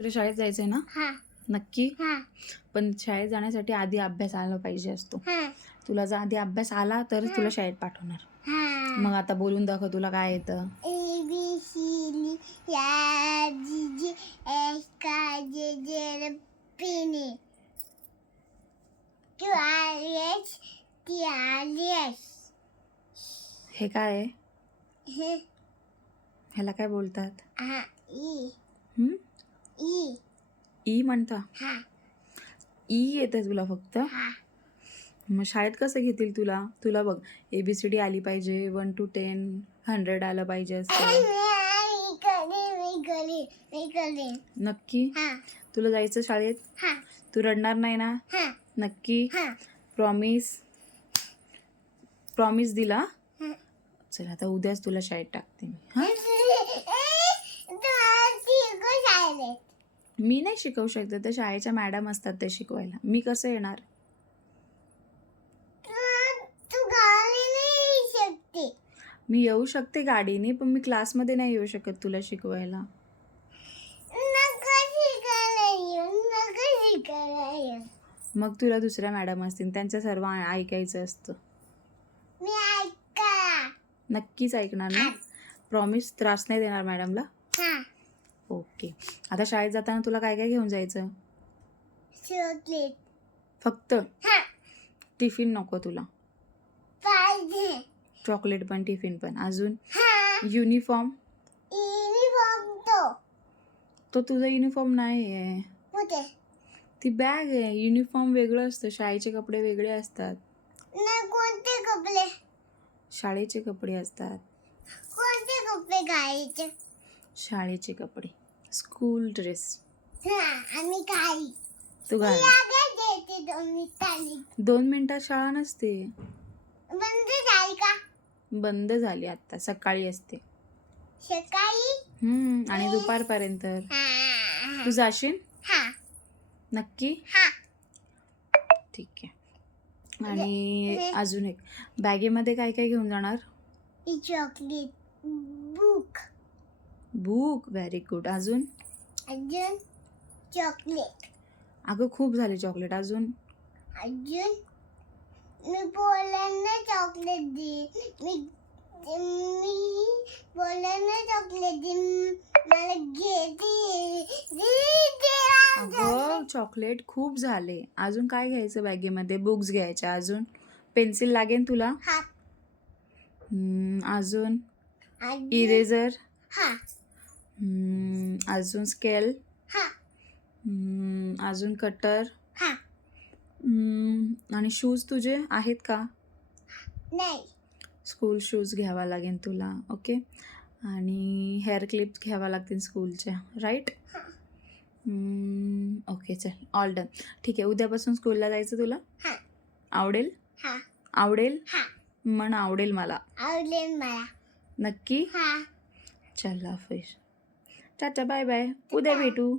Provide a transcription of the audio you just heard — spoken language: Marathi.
तुला शाळेत जायचंय ना? हा नक्की? हा पण शाळेत जाण्यासाठी आधी अभ्यास आला पाहिजे असतो. हा तुला जर आधी अभ्यास आला तरच तुला शाळेत पाठवणार. हा मग आता बोलून दाखव तुला काय येतं. ABCD FGG HKJL Pini QRS TRS हे काय आहे? ह्याला काय बोलतात? E हं? E ई म्हणता? हा ई येतं तुला फक्त? हा मग शाळेत कसं घेतील तुला? तुला बघ ABCD आली पाहिजे 1 to 10 100 आलं पाहिजे असतं. मी नक्की? हा तुला जायचं शाळेत? हा तू रडणार नाही ना? हा नक्की? हा प्रॉमिस? प्रॉमिस दिला? हा चल आता उद्याच तुला शाळेत टाकते मी. हां? मी नाही शिकवू शकते, त्या शाळेच्या मॅडम असतात ते शिकवायला. मी कसं येणार? तू गावी नाही शकते. मी येऊ शकते गाडीने, पण मी क्लासमध्ये नाही येऊ शकत तुला शिकवायला. मग तुला दुसऱ्या मॅडम असतील, त्यांचं सर्व ऐकायचं असतं. मी ऐका. नक्कीच ऐकणार ना? प्रॉमिस? त्रास नाही देणार मॅडमला? हा ओके. आता शाळेत जाताना तुला काय काय घेऊन जायचं? चॉकलेट फक्त? हा टिफिन नको तुला? पाहिजे. चॉकलेट पण टिफिन पण. अजून? हा युनिफॉर्म? युनिफॉर्म तो तो तुझा युनिफॉर्म नाही आहे, कुठे ती बॅग आहे. युनिफॉर्म वेगळं असतं, शाळेचे कपडे वेगळे असतात. नाही. कोणते कपडे? शाळेचे कपडे असतात. कोणते कपडे घालायचे? शाळेचे कपडे, स्कूल ड्रेस. हा आम्ही काही तू घाल. देते 2 मिनिटांनी. 2 मिनिटात शाळा नसते, बंद झाली का? बंद झाली आता. सकाळी असते. सकाळी आणि दुपारपर्यंत. हा तू जाशील? हा नक्की? हा ठीक आहे. आणि अजून एक, बॅगेमध्ये काय काय घेऊन जाणार? Chocolate book book. Very good. अजून? अजून चॉकलेट अगं खूप झाले चॉकलेट. अजून? अजून मी बोलांना चॉकलेट दे. मी बोलांना चॉकलेट दे. मला अगं चॉकलेट खूप झाले. अजून काय घ्यायचं बॅगेमध्ये? बुक्स घ्यायच्या. अजून? पेन्सिल लागेल तुला? हा अजून? इरेझर? हा अजून स्केल? हा अजून कटर? हा आणि शूज तुझे आहेत का? नाही. स्कूल शूज घ्यावा लागेल तुला. ओके. आणि हेअर क्लिप्स घ्यावा लागतील स्कूलच्या, राईट? ओके चल, ऑल डन. ठीक आहे. उद्यापासून स्कूलला जायचं तुला? हा आवडेल? हा आवडेल? हा म्हण आवडेल मला. आवडेल मला. नक्की? हा चला फिर. Tata bye bye. उद्या भेटू.